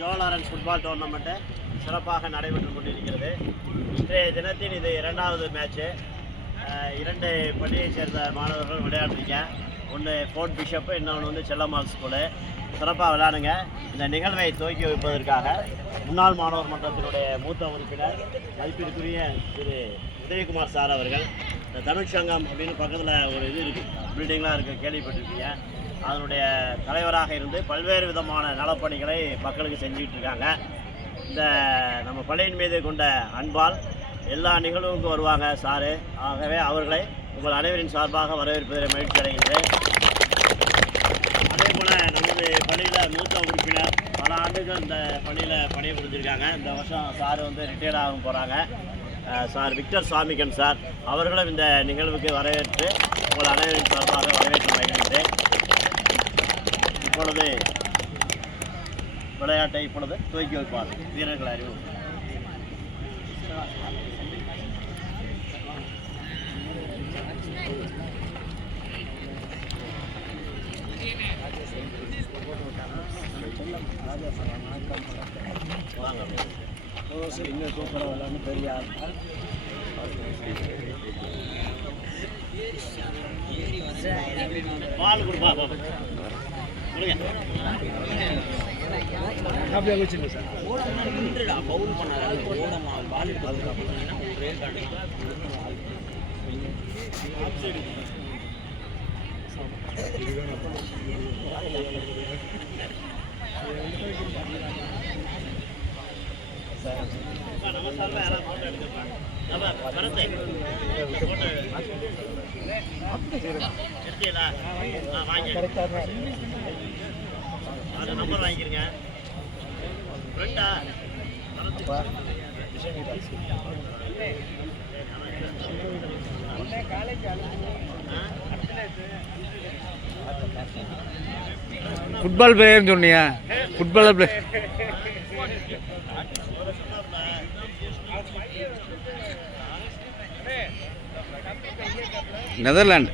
ஜோலாரன்ஸ் football tournament சிறப்பாக நடைபெற்று கொண்டிருக்கிறது. இன்றைய தினத்தின் இது 2வது மேட்ச்சு. 2 பள்ளியைச் சேர்ந்த மாணவர்கள் விளையாடுறீங்க. ஒன்று ஃபோர்ட் பிஷப்பு, இன்னொன்று வந்து செல்லம்மாள் ஸ்கூலு. சிறப்பாக விளையாடுங்க. இந்த நிகழ்வை துவக்கி வைப்பதற்காக முன்னாள் மாணவர் மன்றத்தினுடைய மூத்த உறுப்பினர் மதிப்பிற்குரிய திரு உதயகுமார் சார் அவர்கள், இந்த தமிழ் சங்கம் அப்படின்னு பக்கத்தில் ஒரு இது இருக்குது, பில்டிங்லாம் இருக்குது, கேள்விப்பட்டிருக்கீங்க. அதனுடைய தலைவராக இருந்து பல்வேறு விதமான நலப்பணிகளை மக்களுக்கு செஞ்சுக்கிட்டு இருக்காங்க. இந்த நம்ம பள்ளியின் மீது கொண்ட அன்பால் எல்லா நிகழ்வுக்கும் வருவாங்க சாரு. ஆகவே அவர்களை உங்கள் அனைவரின் சார்பாக வரவேற்பதில் மகிழ்ச்சி அடைகின்றேன். அதே போல் நமது பள்ளியில் மூத்த உறுப்பினர் பல ஆண்டுகள் இந்த பள்ளியில் பணிபுரிஞ்சிருக்காங்க. இந்த வருஷம் சார் வந்து ரிட்டையர்ட் ஆக போகிறாங்க. சார் விக்டர் சாமிகன் சார் அவர்களும் இந்த நிகழ்வுக்கு வரவேற்று உங்கள் அனைவரின் சார்பாக வரவேற்று மகிழ்கின்றேன். இப்பொழுது விளையாட்டை துவக்கி வைப்பார் வீரர்கள் அறிவு. இன்னும் சூப்பராக விளையாண்டு பெரிய பால் கொடுப்பா அப்படியே வச்சுங்க சார். பவுல் பண்ணாரு பால் நம்பர் வாங்கிக்கிறீங்க. ஃபுட்பால் பிளேயர்னு சொன்னியா? Football play Netherlands.